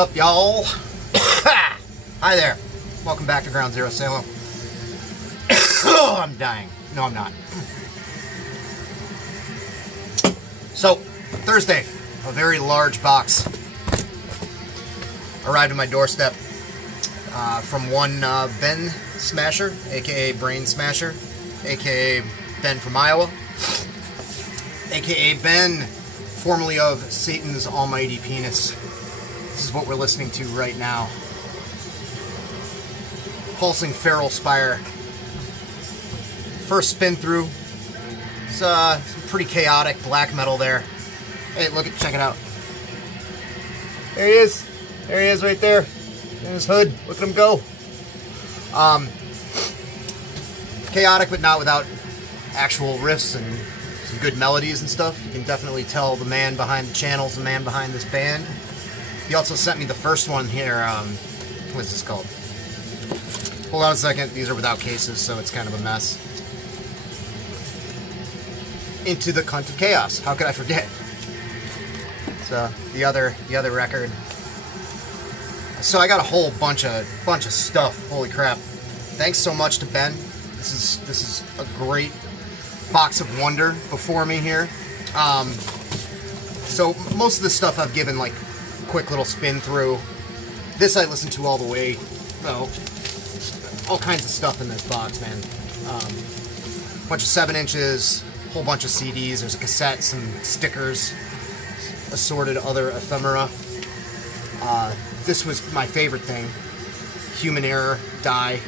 up, y'all? Hi there. Welcome back to Ground Zero Salem. Oh, I'm dying. No, I'm not. So, Thursday, a very large box arrived at my doorstep from one Ben Smasher, aka Brainsmasher, aka Ben from Iowa, aka Ben, formerly of Satan's almighty penis. This is what we're listening to right now. Pulsing Feral Spire. First spin through. It's some pretty chaotic black metal there. Hey, look at, check it out. There he is. There he is right there. In his hood. Look at him go. Chaotic, but not without actual riffs and some good melodies and stuff. You can definitely tell the man behind the channel's the man behind this band. He also sent me the first one here. What's this called? Hold on a second. These are without cases, so it's kind of a mess. Into the Cunt of Chaos. How could I forget? So the other record. So I got a whole bunch of stuff. Holy crap! Thanks so much to Ben. This is a great box of wonder before me here. So most of the stuff I've given like quick little spin through. This I listened to all the way. Oh, all kinds of stuff in this box, man. Bunch of 7-inches, whole bunch of CDs. There's a cassette, some stickers, assorted other ephemera. This was my favorite thing. Human Error, Die.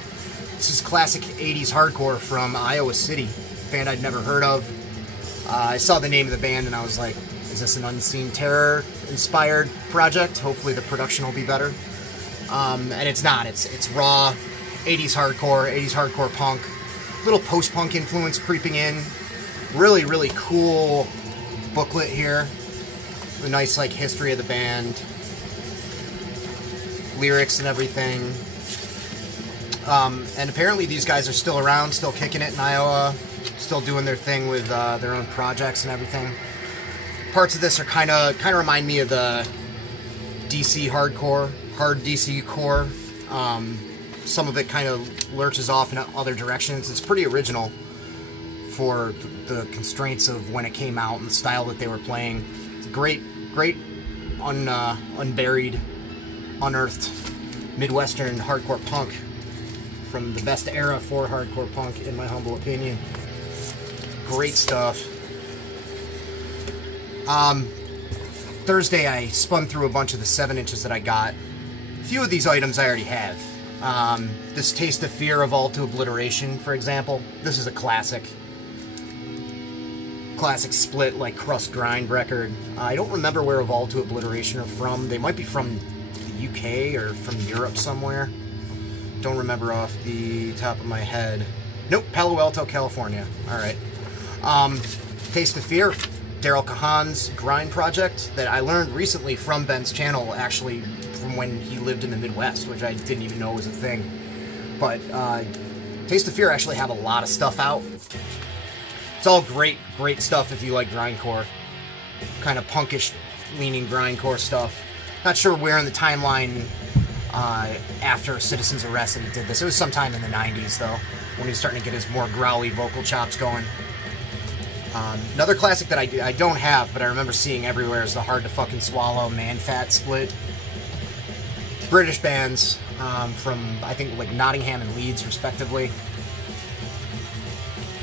This is classic 80s hardcore from Iowa City, band I'd never heard of. I saw the name of the band and I was like, is this an Unseen Terror inspired project? Hopefully the production will be better. And it's not. It's raw 80s hardcore punk. Little post-punk influence creeping in. Really, really cool booklet here. A nice like history of the band. Lyrics and everything. And apparently these guys are still around, still kicking it in Iowa, still doing their thing with their own projects and everything. Parts of this are kind of remind me of the DC hardcore, hard DC core. Some of it kind of lurches off in other directions. It's pretty original for the constraints of when it came out and the style that they were playing. It's great, unburied, unearthed Midwestern hardcore punk from the best era for hardcore punk, in my humble opinion. Great stuff. Thursday I spun through a bunch of the 7-inches that I got. A few of these items I already have. This Taste of Fear of All to Obliteration, for example. This is a classic split, like crust grind record. I don't remember where Of All to Obliteration are from. They might be from the UK or from Europe somewhere. Don't remember off the top of my head. Nope, Palo Alto, California. Alright. Taste of Fear, Daryl Kahan's grind project that I learned recently from Ben's channel, actually from when he lived in the Midwest, which I didn't even know was a thing. But Taste of Fear actually have a lot of stuff out. It's all great stuff if you like grindcore. Kind of punkish leaning grindcore stuff. Not sure where in the timeline after Citizen's Arrest that he did this. It was sometime in the 90s, though, when he was starting to get his more growly vocal chops going. Another classic that I don't have, but I remember seeing everywhere is the Hard to Fucking Swallow Man Fat split. British bands from, I think, like Nottingham and Leeds, respectively.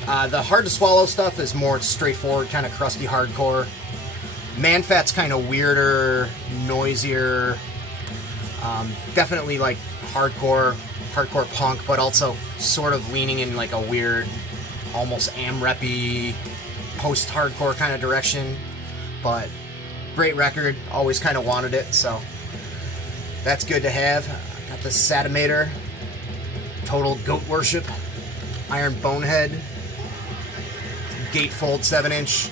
The Hard to Swallow stuff is more straightforward, kind of crusty hardcore. Man Fat's kind of weirder, noisier. Definitely like hardcore punk, but also sort of leaning in like a weird, almost am-rep-y, post-hardcore kind of direction. But great record, always kind of wanted it, so that's good to have. Got the Sadomator, Total Goat Worship, Iron Bonehead, Gatefold 7-inch,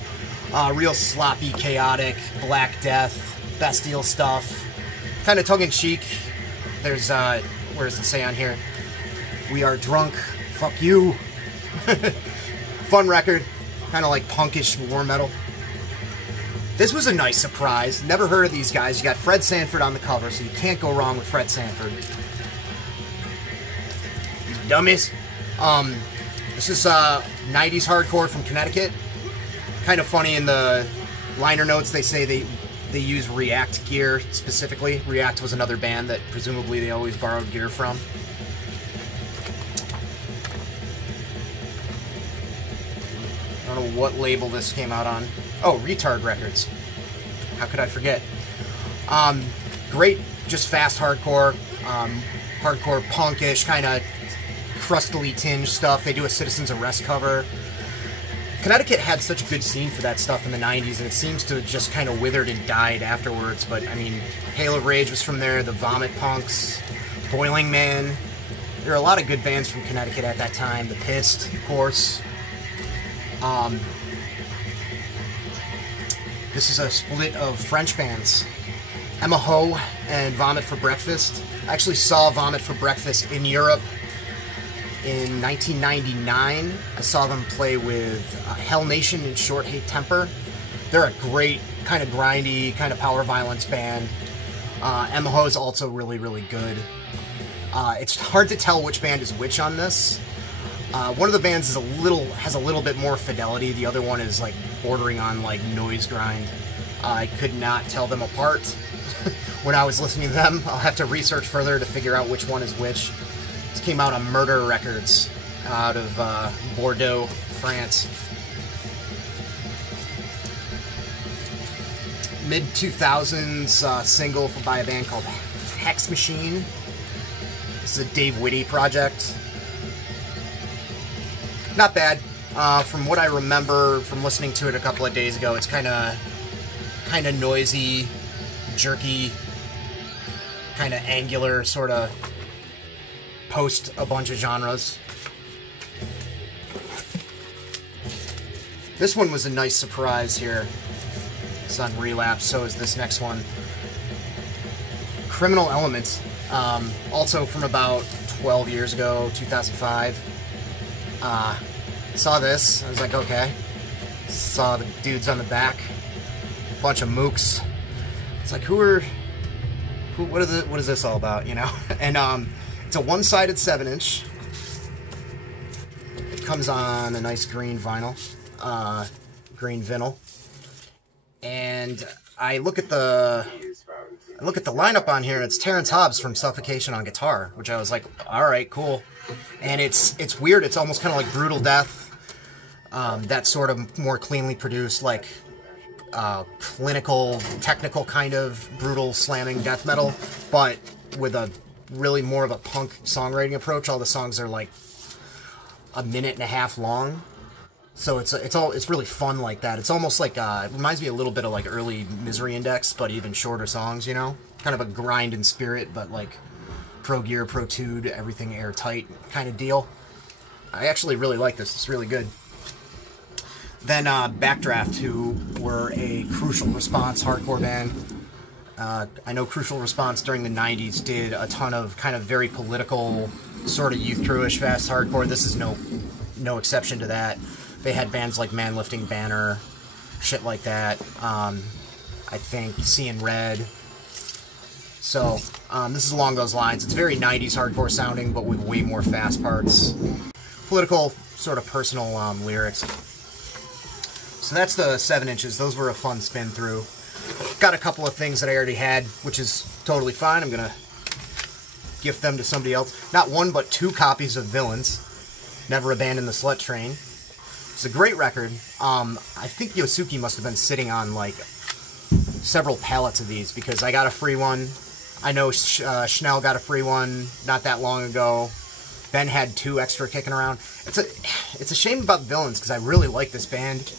real sloppy, chaotic, Black Death, bestial stuff. Kind of tongue-in-cheek. There's, where does it say on here? We are drunk. Fuck you. Fun record. Kind of like punkish war metal. This was a nice surprise. Never heard of these guys. You got Fred Sanford on the cover, so you can't go wrong with Fred Sanford. These dummies. This is 90s hardcore from Connecticut. Kind of funny in the liner notes they say they use React gear specifically. React was another band that presumably they always borrowed gear from. I don't know what label this came out on. Oh, Retard Records. How could I forget? Great, just fast hardcore. Hardcore punkish, kind of crustily tinged stuff. They do a Citizen's Arrest cover. Connecticut had such a good scene for that stuff in the 90s, and it seems to have just kind of withered and died afterwards. But, I mean, Hail of Rage was from there, the Vomit Punks, Boiling Man. There were a lot of good bands from Connecticut at that time. The Pissed, of course. This is a split of French bands. Emma Ho and Vomit for Breakfast. I actually saw Vomit for Breakfast in Europe in 1999. I saw them play with Hell Nation and Short Hate Temper. They're a great, kind of grindy, kind of power violence band. Emma Ho is also really, really good. It's hard to tell which band is which on this. One of the bands is has a little bit more fidelity. The other one is like bordering on like noise grind. I could not tell them apart when I was listening to them. I'll have to research further to figure out which one is which. This came out on Murder Records out of Bordeaux, France. Mid-2000s single by a band called Hex Machine. This is a Dave Whitty project. Not bad. From what I remember from listening to it a couple of days ago, it's kind of noisy, jerky, kind of angular, sort of post a bunch of genres. This one was a nice surprise here. It's on Relapse, so is this next one. Criminal Element, also from about 12 years ago, 2005. Saw this, I was like, okay. Saw the dudes on the back, bunch of mooks. It's like, what is this all about, you know? And it's a one-sided 7-inch. It comes on a nice green vinyl, green vinyl. And I look at the lineup on here, and it's Terrence Hobbs from Suffocation on guitar, which I was like, all right, cool. And it's weird. It's almost kind of like Brutal Death. That sort of more cleanly produced, like clinical, technical kind of brutal slamming death metal, but with a really more of a punk songwriting approach. All the songs are like a minute and a half long, so it's really fun like that. It's almost like it reminds me a little bit of like early Misery Index, but even shorter songs. You know, kind of a grind in spirit, but like Pro Gear, Pro Tude, everything airtight kind of deal. I actually really like this. It's really good. Then Backdraft, who were a Crucial Response hardcore band. I know Crucial Response during the 90s did a ton of kind of very political, sort of youth crewish fast hardcore. This is no exception to that. They had bands like Manlifting Banner, shit like that. I think Seeing Red. So this is along those lines. It's very 90s hardcore sounding, but with way more fast parts. Political, sort of personal lyrics. So that's the 7 inches. Those were a fun spin through. Got a couple of things that I already had, which is totally fine. I'm going to gift them to somebody else. Not one, but 2 copies of Villains. Never Abandon the Slut Train. It's a great record. I think Yosuke must have been sitting on like several pallets of these, because I got a free one. I know Schnell got a free one not that long ago. Ben had 2 extra kicking around. It's a shame about Villains, because I really like this band.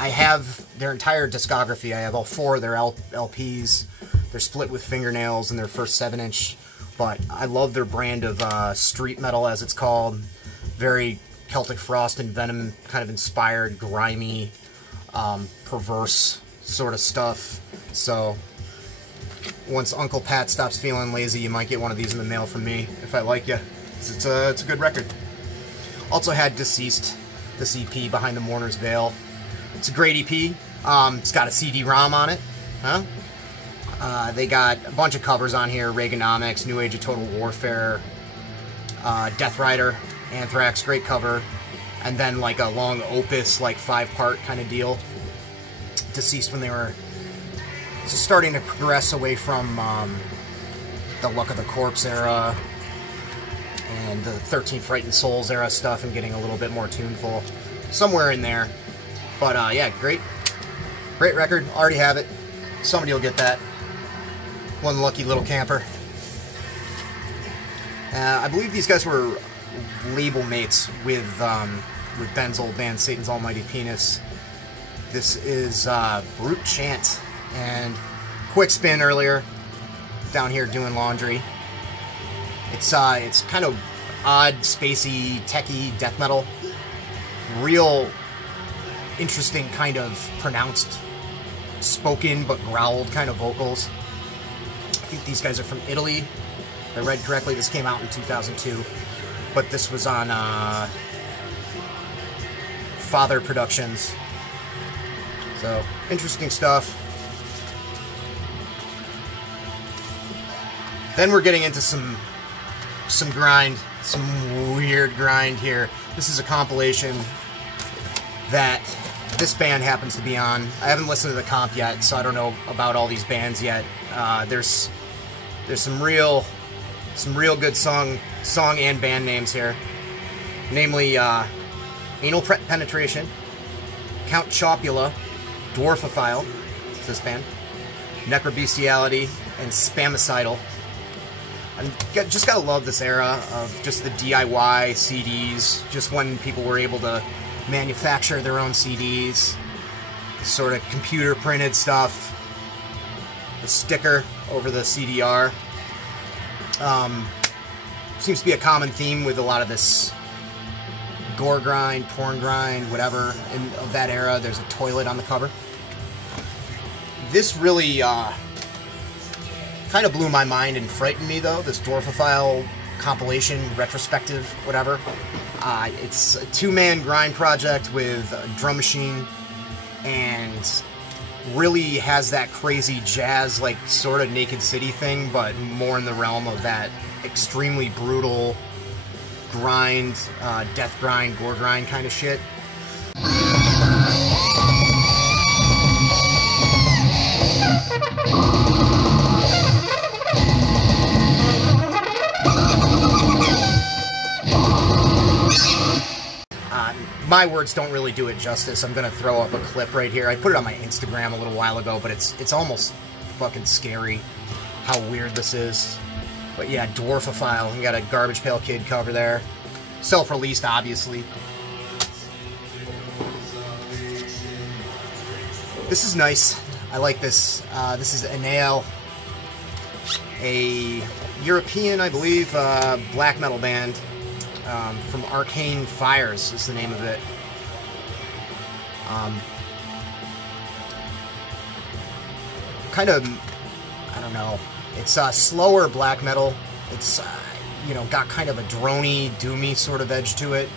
I have their entire discography. I have all 4 of their LPs. They're split with Fingernails in their first 7-inch, but I love their brand of street metal, as it's called. Very Celtic Frost and Venom kind of inspired, grimy, perverse sort of stuff. So once Uncle Pat stops feeling lazy, you might get one of these in the mail from me if I like you. It's a good record. Also had Deceased, this EP, Behind the Mourner's Veil. It's a great EP. It's got a CD-ROM on it. Huh? They got a bunch of covers on here. Reaganomics, New Age of Total Warfare, Death Rider, Anthrax, great cover. And then like a long opus, like 5-part kind of deal. Deceased when they were just starting to progress away from the Luck of the Corpse era and the 13 Frightened Souls era stuff and getting a little bit more tuneful. Somewhere in there. But yeah, great record. Already have it. Somebody will get that. One lucky little camper. I believe these guys were label mates with Ben's old band, Satan's Almighty Penis. This is Brute Chant. And quick spin earlier, down here doing laundry. It's kind of odd, spacey, techy death metal. Real interesting kind of pronounced, spoken but growled kind of vocals. I think these guys are from Italy. If I read correctly, this came out in 2002. But this was on Father Productions. So, interesting stuff. Then we're getting into some grind, some weird grind here. This is a compilation that this band happens to be on. I haven't listened to the comp yet, so I don't know about all these bands yet. There's some real good song and band names here, namely Anal Penetration, Count Chocula, Dwarfophile, it's this band, Necrobestiality, and Spamicidal. And just gotta love this era of just the DIY CDs, just when people were able to manufacture their own CDs, sort of computer printed stuff, the sticker over the CDR. Seems to be a common theme with a lot of this gore grind, porn grind, whatever, of that era. There's a toilet on the cover. This really kind of blew my mind and frightened me, though, this Dwarfophile compilation, retrospective, whatever. It's a two-man grind project with a drum machine, and really has that crazy jazz, like, sort of Naked City thing, but more in the realm of that extremely brutal grind, death grind, gore grind kind of shit. My words don't really do it justice. I'm gonna throw up a clip right here. I put it on my Instagram a little while ago, but it's almost fucking scary how weird this is. But yeah, Dwarfophile. You got a Garbage Pail Kid cover there. Self-released, obviously. This is nice. I like this. This is Anael, a European, I believe, black metal band. From Arcane Fires is the name of it. Kind of, I don't know. It's slower black metal. It's, you know, got kind of a droney, doomy sort of edge to it.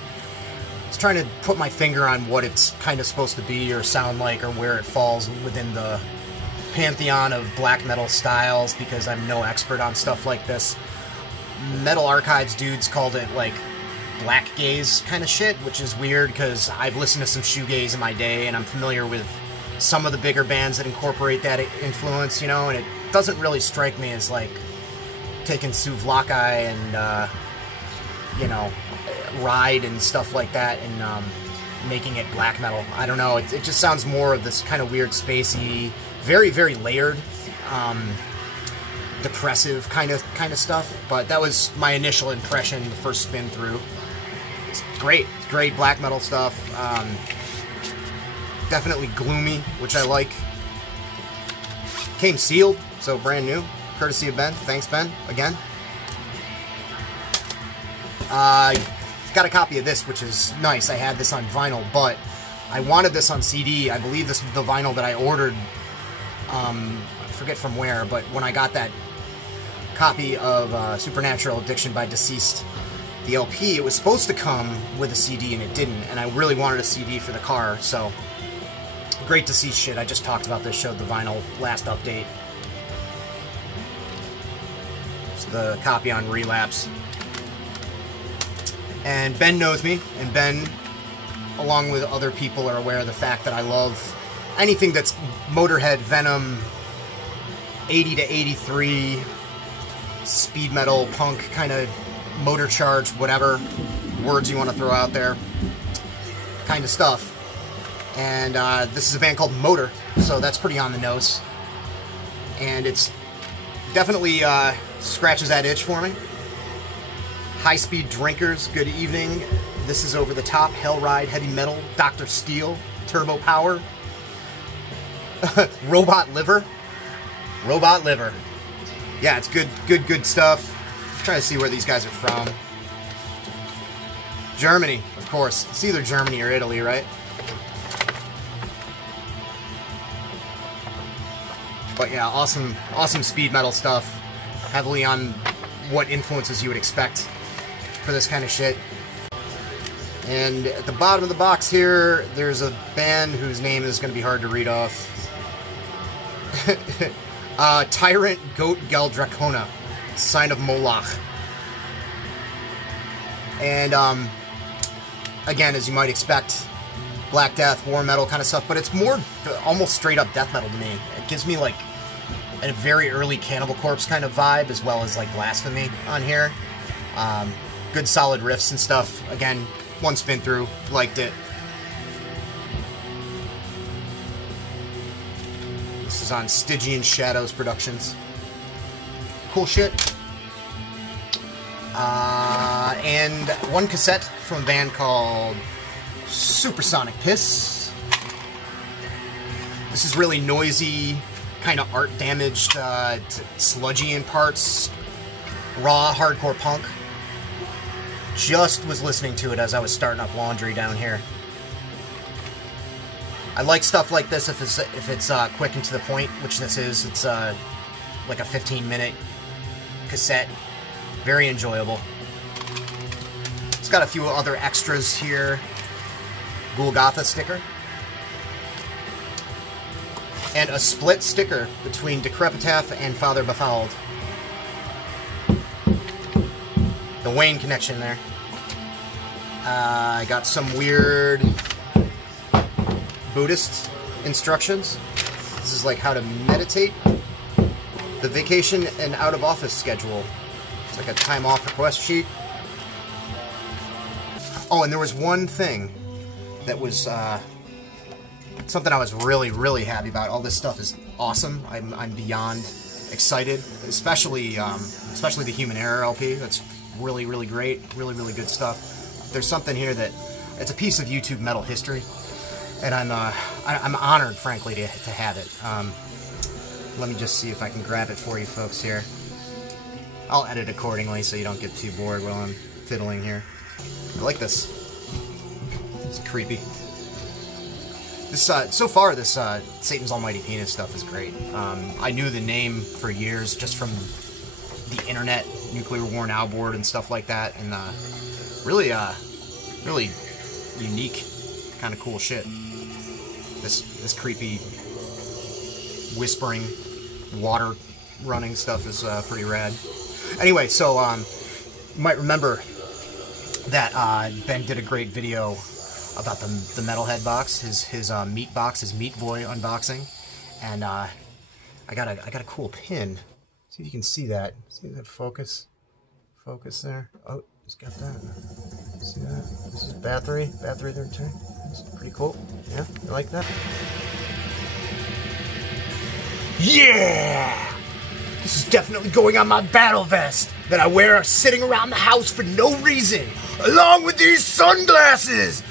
I was trying to put my finger on what it's kind of supposed to be or sound like or where it falls within the pantheon of black metal styles, because I'm no expert on stuff like this. Metal Archives dudes called it, like, black gaze kind of shit, which is weird because I've listened to some shoegaze in my day and I'm familiar with some of the bigger bands that incorporate that influence, you know, and it doesn't really strike me as like taking Suvlakai and you know, Ride and stuff like that and making it black metal. I don't know, it just sounds more of this kind of weird spacey, very, very layered, depressive kind of stuff, but that was my initial impression the first spin through. It's great black metal stuff. Definitely gloomy, which I like. Came sealed, so brand new, courtesy of Ben. Thanks, Ben, again. Got a copy of this, which is nice. I had this on vinyl, but I wanted this on CD. I believe this was the vinyl that I ordered. I forget from where, but when I got that copy of Supernatural Addiction by Deceased, the LP, it was supposed to come with a CD and it didn't, and I really wanted a CD for the car, so Great to see shit. I just talked about this, showed the vinyl last update. It's the copy on Relapse. And Ben knows me, and Ben, along with other people, are aware of the fact that I love anything that's Motorhead, Venom, 80 to 83, speed metal, punk, kind of motor charged, whatever words you want to throw out there, kind of stuff. And this is a band called Motor, so that's pretty on the nose. And it's definitely scratches that itch for me. High-speed drinkers, good evening. This is over the top, Hell Ride, heavy metal, Dr. Steel, Turbo Power, Robot Liver. Robot Liver. Yeah, it's good stuff. I'm trying to see where these guys are from. Germany, of course. It's either Germany or Italy, right? But yeah, awesome speed metal stuff. Heavily on what influences you would expect for this kind of shit. And at the bottom of the box here, there's a band whose name is going to be hard to read off. Tyrant Goat Gel Dracona, Sign of Moloch. And again, as you might expect, Black Death, war metal kind of stuff, but it's more almost straight up death metal to me. It gives me like a very early Cannibal Corpse kind of vibe, as well as like Blasphemy on here. Good solid riffs and stuff. Again, one spin through, liked it. This is on Stygian Shadows Productions. Cool shit. And one cassette from a band called Supersonic Piss. This is really noisy, kind of art damaged, sludgy in parts, raw hardcore punk. Just was listening to it as I was starting up laundry down here. I like stuff like this if it's quick and to the point, which this is. It's like a 15-minute cassette. Very enjoyable. It's got a few other extras here. Golgotha sticker. And a split sticker between Decrepitaph and Father Befouled. The Wayne connection there. I got some weird Buddhist instructions. This is like how to meditate. The vacation and out of office schedule. It's like a time off request sheet. Oh, and there was one thing that was something I was really happy about. All this stuff is awesome. I'm beyond excited, especially the Human Error LP. That's really great, really good stuff. There's something here that it's a piece of YouTube metal history, and I'm honored, frankly, to have it. Let me just see if I can grab it for you folks here. I'll edit accordingly so you don't get too bored while I'm fiddling here. I like this. It's creepy. This so far, this Satan's Almighty Penis stuff is great. I knew the name for years just from the internet, Nuclear War Now board and stuff like that, and really unique, kind of cool shit. This creepy, whispering, water running stuff is pretty rad. Anyway, so you might remember that Ben did a great video about the Metalhead box, his meat box, his Meat Boy unboxing, and I got a cool pin. See if you can see that. See that focus there. Oh, just got that. See that? This is battery there too. That's pretty cool. Yeah, you like that? Yeah! This is definitely going on my battle vest that I wear sitting around the house for no reason, along with these sunglasses.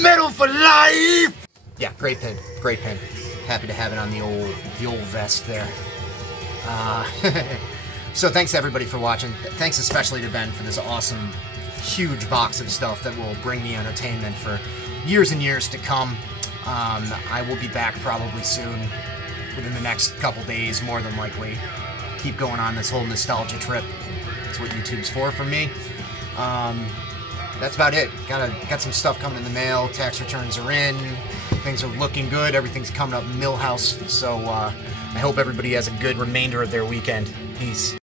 Metal for life! Yeah, great pin. Great pin. Happy to have it on the old vest there. So thanks everybody for watching. Thanks especially to Ben for this awesome, huge box of stuff that will bring me entertainment for years and years to come. I will be back probably soon, within the next couple days, more than likely. Keep going on this whole nostalgia trip. That's what YouTube's for me. That's about it. Got some stuff coming in the mail. Tax returns are in. Things are looking good. Everything's coming up Millhouse. So I hope everybody has a good remainder of their weekend. Peace.